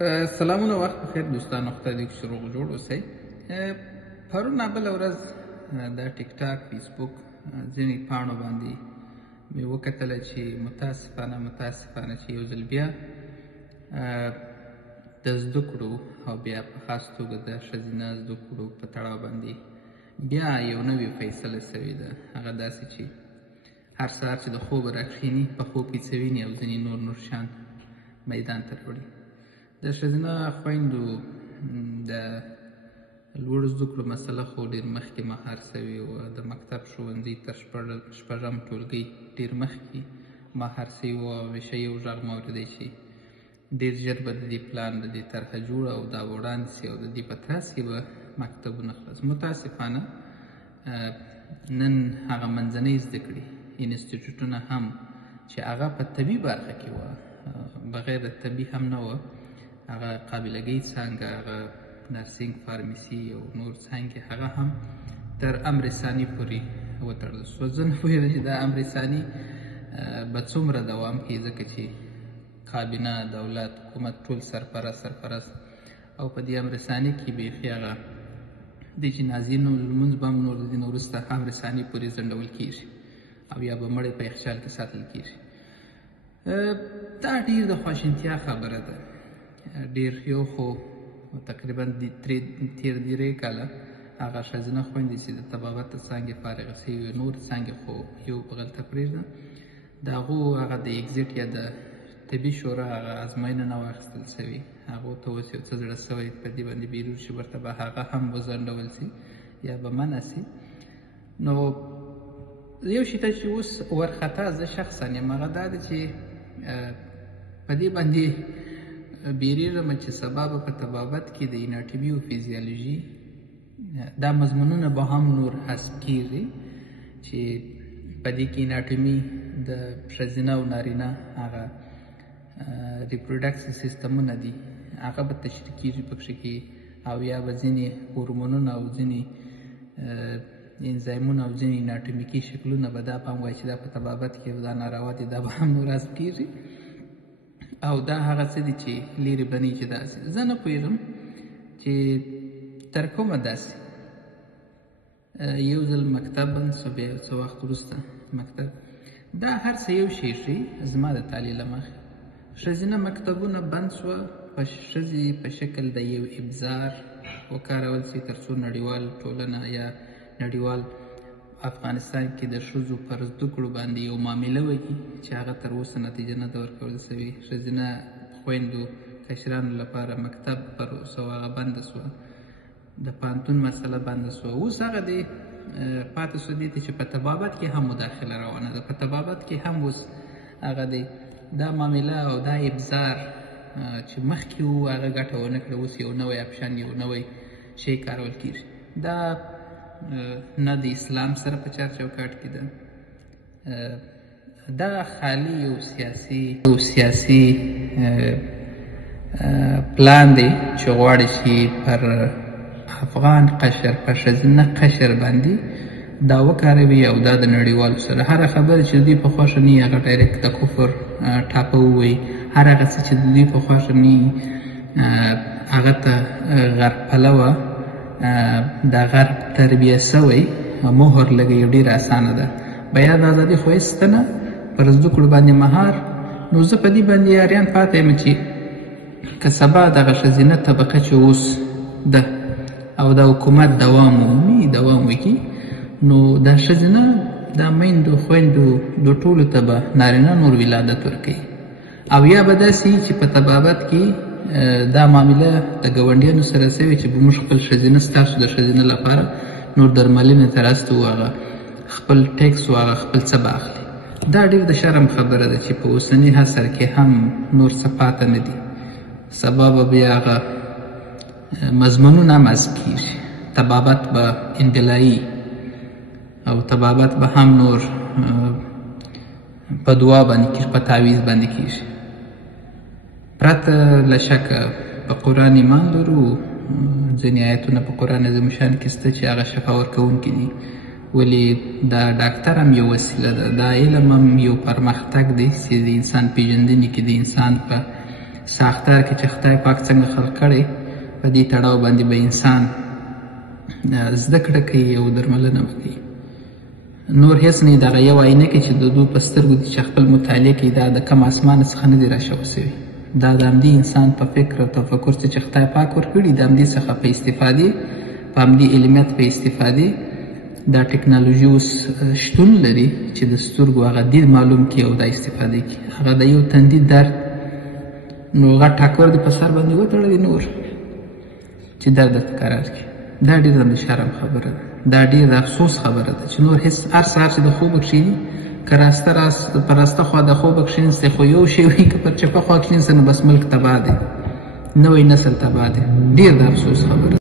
سلامونه، وخت بخیر دوستانو، خدای دې چې روغ جوړ اوسئ. پرون بله ورځ د ټیک ټاک، فیسبوک ځینې پاڼو باندې مې وکتله چې متاسفانه چې یو ځل بیا د زده کړو او بیا په خاص توګه د ښځینه زده کړو په تړاو باندې بیا یو نوې فیصله سوې ده. هغه داسې چې هر سهار چې د خوبه راکښېني په خوب کې څه ویني او ځینې نور شیان میدان ته راوړي. د ښځینه خویندو د لوړو زده کړو مسله خو ډېر مخکې مهار سوې وه. د مکتب ښوونځي تر شپږم ټولګۍ ډېر مخکې مهار سوي وه او همیشه یو غږ مه اورېدی چې ډېر ژر به د دې پلان د دې طرحه جوړه او دا به وړاندې سي او د دې په ترڅ کې به مکتبونه خلاص. متاسفانه نن هغه منځنۍ زده کړې انسټیټیوټونه هم چې هغه په طبي برخه کې وه، بغیر د طبي هم نه وه، هغه قابلګۍ څانګه، هغه نرسینګ، فارمیسي او نور څانګې، هغه هم تر امر ثاني پورې وتړل سوه. زه نه پوهېږم چې دا امر ثاني به څومره دوام کوي، ځکه چې کابینه، دولت، حکومت ټول سرپرست او په دې امر ثاني کې بیخي هغه د جنازې لمونځ به هم نور د دې نه وروسته امر ثاني پورې ځنډول کېږي او یا به مړی په یخچال کې ساتل کېږي. دا ډېر د خواشینتیا خبره ده. ډېر یو خو تقریبا تېر درې کاله هغه ښځینه خویندې چې د طبابت د څانګې فارغه سوي وې، نور څانګې خو یو بغل ته پرېږده، د هغو هغه د اګزیټ یا د طبي شورا هغه ازموینه نه واخیستل سوي. هغو ته اوس یو څه زړه سوی په دې باندې بیرون چې ورته به هغه هم وځنډول سي یا به منع سي. نو یو شي ته چې اوس ورخطا زه شخصا یم، هغه دا ده چې په دې باندې بیریږم چې سبا به په طبابت کې د اناټومي او فیزیالوژي دا مضمونونه به هم نور حذف کېږي، چې په دې کې اناټومي د ښځینه او نارینه هغه ریپروډکسیو سیستمونه دي، هغه به تشریح کېږي پکښې کې، او یا به ځینې هورمونونه او ځینې انزایمونه او ځینې اناټومیکي شکلونه به دا به هم وایي چې دا په طبابت کې دا ناروا دي، دا به هم نور حذف کېږي. او دا هغه څه دي چې لرې بني چې داسې. زه نه پوهېږم چې تر کومه داسې یو ځل مکتب بند سو، بیا څه وخت وروسته مکتب، دا هر څه یو شی ښي. زما د تعلیم له مخې ښځینه مکتبونه بند سوه، په ښځې په شکل د یو ابزار وکارول سي تر څو نړیوال ټولنه یا نړیوال افغانستان کې د ښځو پر زده کړو باندې یو معامله وکړي چې هغه تر اوسه نتیجه نه ده ورکول سوې. ښځینه خویندو کشرانو لپاره مکتب پر اوسه هغه بنده سوه، د پوهنتون مسله بنده سوه. اوس هغه دی پاتې سوه دې ته چې په طبابت کې هم مداخله روانه ده. په طبابت کې هم اوس هغه دی دا معامله او دا ابزار چې مخکې وو هغه ګټه ونه کړه، اوس یو نوی اپشن، یو نوی شی کارول کېږي. دا نه د اسلام سره په چار چوکاټ کې ده، دا خالي یو سیاسي پلان دی چې غواړي چې پر افغان قشر، په ښځینه قشر باندې دا وکاروي او دا د نړیوالو سره هره خبره چې د دوی په خوښه نه وي هغه ډایرکټ د کفر ټاپه ووایي، هر هغه څه چې د دوی په خوښه نه وي هغه ته غرب پلوه، د غرب تربیه سوی مهر لګوي. ډېره اسانه ده. بیان ازادي خو هېڅ نه پر زده کړو باندې مهار. نو زه په دې باندې یاریان پاته یم چې که سبا دغه ښځینه طبقه چې اوس ده او د حکومت دوام وکړي، نو دا ښځینه دا میندو خویندو د ټولو ته به نارینه نور ولادت ورکوي. او یا به داسې وي چې په طبابت کې دا معامله د ګاونډیانو سره سوې چې موږ خپل ښځینه ستاسو د ښځینه لپاره نور درملنې ته راستو، هغه خپل ټیکس و هغه خپل څه به اخلي. دا ډېر د شرم خبره ده چې په اوسني عصر کې هم نور څه پاته نه دي. سبا به بیا هغه مضمونونه هم حذف کېږي، طبابت به امتلایي او طبابت به هم نور په دعا باندې کېږي، په تعویض باندې کېږي. پرته له شکه په قرآن ایمان لرو، ځینې آیتونه په قرآن عظیم شان کې شته چې هغه شفا ورکوونکي دي، ولې دا ډاکټر هم یو وسیله ده، دا علم هم یو پرمختګ دی چې د انسان پیژندنې کې د انسان په ساختار کې چې خدای پاک څنګه خلق کړی په دې تړاو باندې به انسان زده کړه کوي او درملنه به کوي. نور هېڅ نه دغه یو آینه کې چې د دوی په سترګو دي چې خپل مطالعه کوي دا د کم اسمانه څخه نه دي راشوه سوي. دا د همدې انسان په فکر او تفکر چې خدای پاک ورکړي د همدې څخه په استفادې په همدې علمیت په استفادې دا ټکنالوژي اوس شتون لري چې د سترګو هغه دید معلوم کړي او دا استفاده کړي. هغه د یو تندي درد نو غټ ټاکور دې په سر باندې وتړلی نور چې درد درته قرار کړي. دا ډېره د شرم خبره ده، دا ډېر د افسوس خبره ده چې نور هېڅ هر سهار چې د خوبه کښېني که په راسته خوا د خوبه کښېنستی خو یو شی وي که پر چپه خوا کښېنستی نو بس ملک تباه دی، نوی نسل تباه دی. ډېر د افسوس خبره